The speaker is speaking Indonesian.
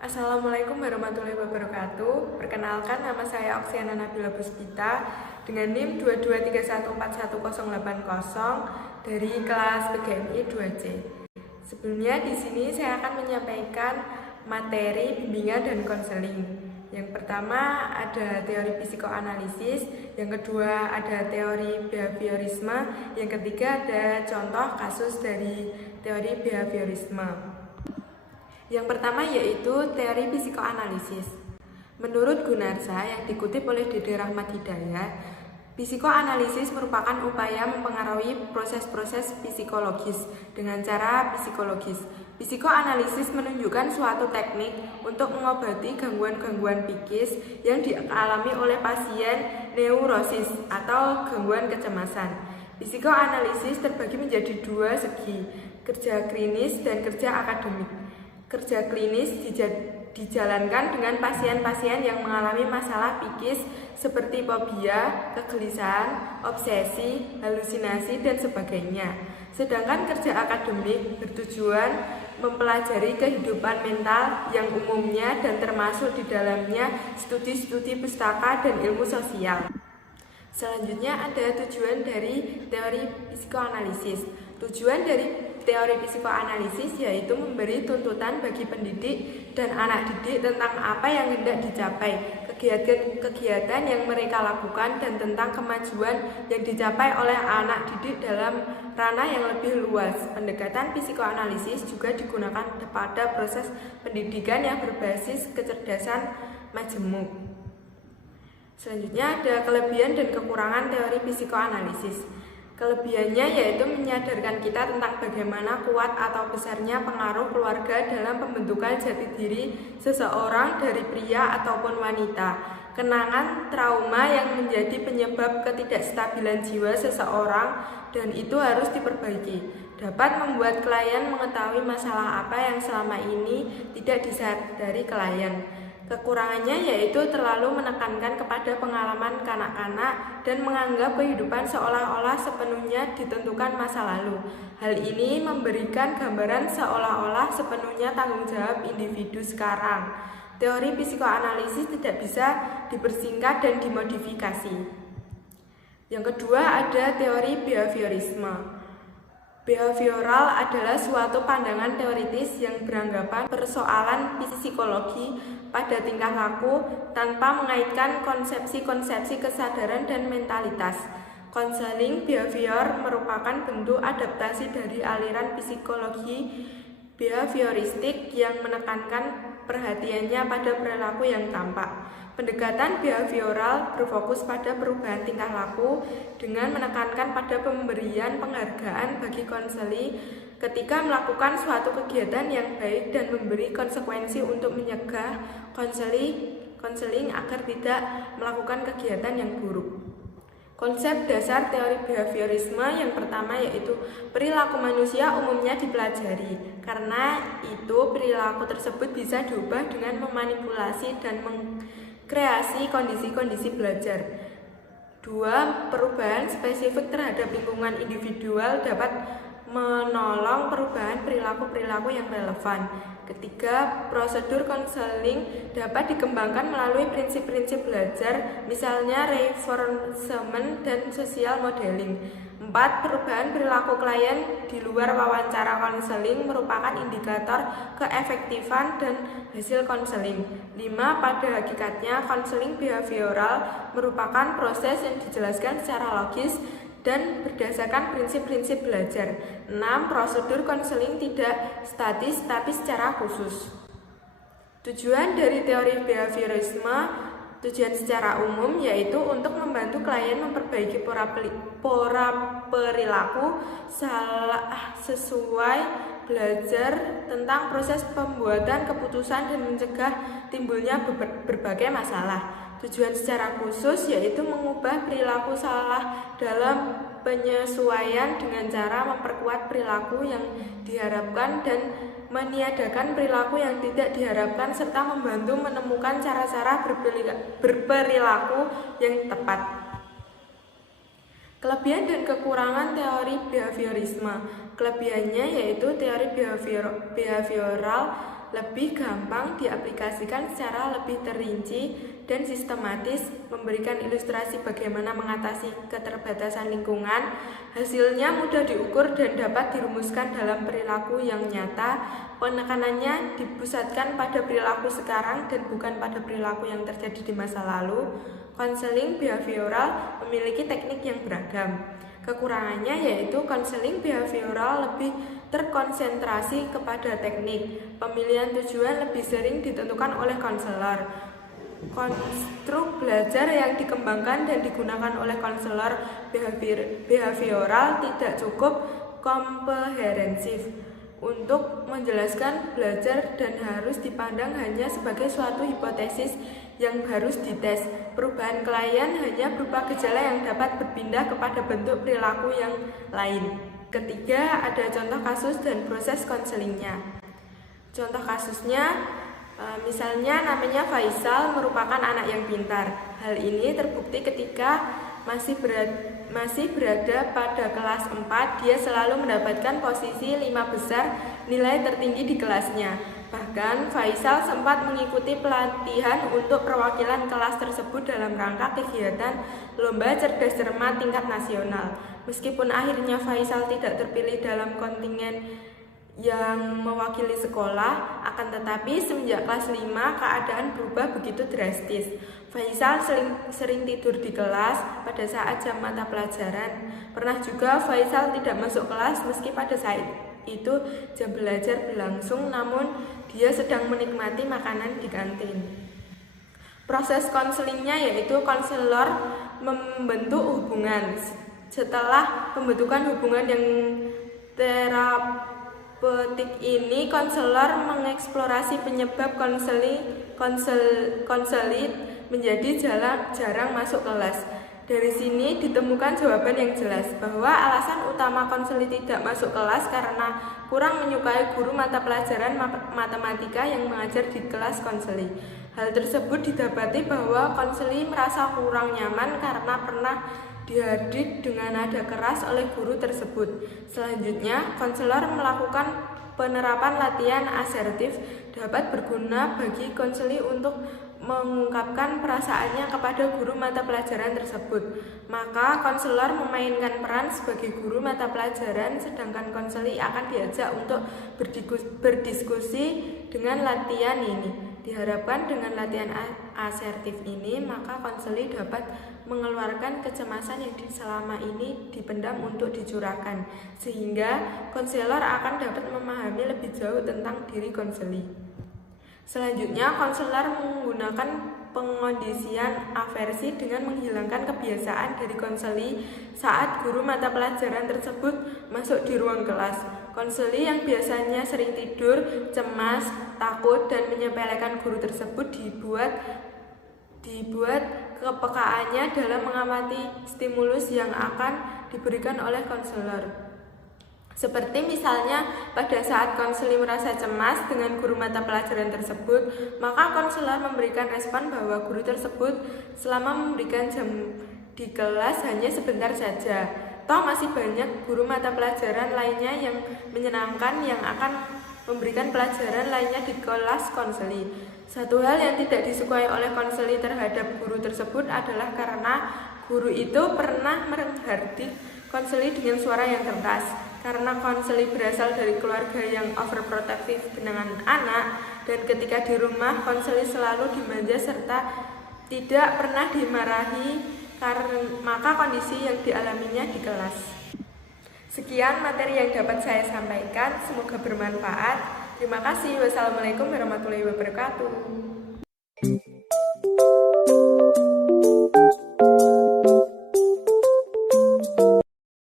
Assalamualaikum warahmatullahi wabarakatuh. Perkenalkan, nama saya Oksiana Nabila Puspita dengan NIM 223141080 dari kelas PGMI 2C. Sebelumnya di sini saya akan menyampaikan materi bimbingan dan konseling. Yang pertama ada teori psikoanalisis, yang kedua ada teori behaviorisme, yang ketiga ada contoh kasus dari teori behaviorisme. Yang pertama yaitu teori psikoanalisis. Menurut Gunarsa yang dikutip oleh Dede Rahmat Hidayat, psikoanalisis merupakan upaya mempengaruhi proses-proses psikologis dengan cara psikologis. Psikoanalisis menunjukkan suatu teknik untuk mengobati gangguan-gangguan psikis yang dialami oleh pasien neurosis atau gangguan kecemasan. Psikoanalisis terbagi menjadi dua segi, kerja klinis dan kerja akademik. Kerja klinis dijalankan dengan pasien-pasien yang mengalami masalah psikis seperti fobia, kegelisahan, obsesi, halusinasi, dan sebagainya. Sedangkan kerja akademik bertujuan mempelajari kehidupan mental yang umumnya dan termasuk di dalamnya studi-studi pustaka dan ilmu sosial. Selanjutnya ada tujuan dari teori psikoanalisis. Tujuan dari teori psikoanalisis yaitu memberi tuntutan bagi pendidik dan anak didik tentang apa yang hendak dicapai, kegiatan yang mereka lakukan, dan tentang kemajuan yang dicapai oleh anak didik dalam ranah yang lebih luas. Pendekatan psikoanalisis juga digunakan pada proses pendidikan yang berbasis kecerdasan majemuk. Selanjutnya ada kelebihan dan kekurangan teori psikoanalisis. Kelebihannya yaitu menyadarkan kita tentang bagaimana kuat atau besarnya pengaruh keluarga dalam pembentukan jati diri seseorang dari pria ataupun wanita. Kenangan trauma yang menjadi penyebab ketidakstabilan jiwa seseorang dan itu harus diperbaiki. Dapat membuat klien mengetahui masalah apa yang selama ini tidak disadari klien. Kekurangannya yaitu terlalu menekankan kepada pengalaman kanak-kanak dan menganggap kehidupan seolah-olah sepenuhnya ditentukan masa lalu. Hal ini memberikan gambaran seolah-olah sepenuhnya tanggung jawab individu sekarang. Teori psikoanalisis tidak bisa dipersingkat dan dimodifikasi. Yang kedua ada teori behaviorisme. Behavioral adalah suatu pandangan teoritis yang beranggapan persoalan psikologi pada tingkah laku tanpa mengaitkan konsepsi-konsepsi kesadaran dan mentalitas. Konseling behavior merupakan bentuk adaptasi dari aliran psikologi behavioristik yang menekankan perhatiannya pada perilaku yang tampak. Pendekatan behavioral berfokus pada perubahan tingkah laku dengan menekankan pada pemberian penghargaan bagi konseli ketika melakukan suatu kegiatan yang baik dan memberi konsekuensi untuk menyegah konseling agar tidak melakukan kegiatan yang buruk. Konsep dasar teori behaviorisme yang pertama yaitu perilaku manusia umumnya dipelajari. Karena itu perilaku tersebut bisa diubah dengan memanipulasi dan kreasi kondisi-kondisi belajar. 2. Perubahan spesifik terhadap lingkungan individual dapat menolong perubahan perilaku-perilaku yang relevan. Ketiga, prosedur konseling dapat dikembangkan melalui prinsip-prinsip belajar, misalnya reinforcement dan social modeling. 4. Perubahan perilaku klien di luar wawancara konseling merupakan indikator keefektifan dan hasil konseling. 5. Pada hakikatnya, konseling behavioral merupakan proses yang dijelaskan secara logis dan berdasarkan prinsip-prinsip belajar. 6. Prosedur konseling tidak statis tapi secara khusus. Tujuan dari teori behaviorisme, tujuan secara umum yaitu untuk membantu klien memperbaiki pola perilaku sesuai belajar tentang proses pembuatan keputusan dan mencegah timbulnya berbagai masalah. Tujuan secara khusus yaitu mengubah perilaku salah dalam penyesuaian dengan cara memperkuat perilaku yang diharapkan dan meniadakan perilaku yang tidak diharapkan serta membantu menemukan cara-cara berperilaku yang tepat. Kelebihan dan kekurangan teori behaviorisme. Kelebihannya yaitu teori behavioral lebih gampang diaplikasikan secara lebih terinci dan sistematis, memberikan ilustrasi bagaimana mengatasi keterbatasan lingkungan. Hasilnya mudah diukur dan dapat dirumuskan dalam perilaku yang nyata. Penekanannya dipusatkan pada perilaku sekarang dan bukan pada perilaku yang terjadi di masa lalu. Konseling behavioral memiliki teknik yang beragam. Kekurangannya yaitu konseling behavioral lebih terkonsentrasi kepada teknik. Pemilihan tujuan lebih sering ditentukan oleh konselor. Konstruk belajar yang dikembangkan dan digunakan oleh konselor behavioral tidak cukup komprehensif untuk menjelaskan belajar dan harus dipandang hanya sebagai suatu hipotesis yang harus dites. Perubahan klien hanya berupa gejala yang dapat berpindah kepada bentuk perilaku yang lain. Ketiga, ada contoh kasus dan proses konselingnya. Contoh kasusnya, misalnya namanya Faisal, merupakan anak yang pintar. Hal ini terbukti ketika masih berada pada kelas 4, dia selalu mendapatkan posisi 5 besar nilai tertinggi di kelasnya. Bahkan Faisal sempat mengikuti pelatihan untuk perwakilan kelas tersebut dalam rangka kegiatan Lomba Cerdas Cermat tingkat nasional. Meskipun akhirnya Faisal tidak terpilih dalam kontingen yang mewakili sekolah, akan tetapi semenjak kelas 5 keadaan berubah begitu drastis. Faisal sering tidur di kelas pada saat jam mata pelajaran. Pernah juga Faisal tidak masuk kelas meski pada saat itu jam belajar berlangsung, namun dia sedang menikmati makanan di kantin. Proses konselingnya yaitu konselor membentuk hubungan. Setelah pembentukan hubungan yang terapeutik ini, konselor mengeksplorasi penyebab konselit menjadi jarang masuk kelas. Dari sini ditemukan jawaban yang jelas bahwa alasan utama konselit tidak masuk kelas karena kurang menyukai guru mata pelajaran matematika yang mengajar di kelas konselit. Hal tersebut didapati bahwa konselit merasa kurang nyaman karena pernah dihardik dengan nada keras oleh guru tersebut. Selanjutnya, konselor melakukan penerapan latihan asertif dapat berguna bagi konseling untuk mengungkapkan perasaannya kepada guru mata pelajaran tersebut. Maka konselor memainkan peran sebagai guru mata pelajaran, sedangkan konseling akan diajak untuk berdiskusi dengan latihan ini. Diharapkan dengan latihan asertif ini, maka konseling dapat mengeluarkan kecemasan yang selama ini dipendam untuk dicurahkan, sehingga konselor akan dapat memahami lebih jauh tentang diri konseling. Selanjutnya, konselor menggunakan pengondisian aversi dengan menghilangkan kebiasaan dari konseling saat guru mata pelajaran tersebut masuk di ruang kelas. Konseling yang biasanya sering tidur, cemas, takut, dan menyepelekan guru tersebut dibuat kepekaannya dalam mengamati stimulus yang akan diberikan oleh konselor. Seperti misalnya pada saat konseling merasa cemas dengan guru mata pelajaran tersebut, maka konselor memberikan respon bahwa guru tersebut selama memberikan jam di kelas hanya sebentar saja. Toh masih banyak guru mata pelajaran lainnya yang menyenangkan yang akan memberikan pelajaran lainnya di kelas konseling. Satu hal yang tidak disukai oleh konseling terhadap guru tersebut adalah karena guru itu pernah menghardik konseling dengan suara yang keras. Karena konseling berasal dari keluarga yang overprotective dengan anak, dan ketika di rumah konseling selalu dimanja serta tidak pernah dimarahi, maka kondisi yang dialaminya di kelas. Sekian materi yang dapat saya sampaikan, semoga bermanfaat. Terima kasih. Wassalamualaikum warahmatullahi wabarakatuh.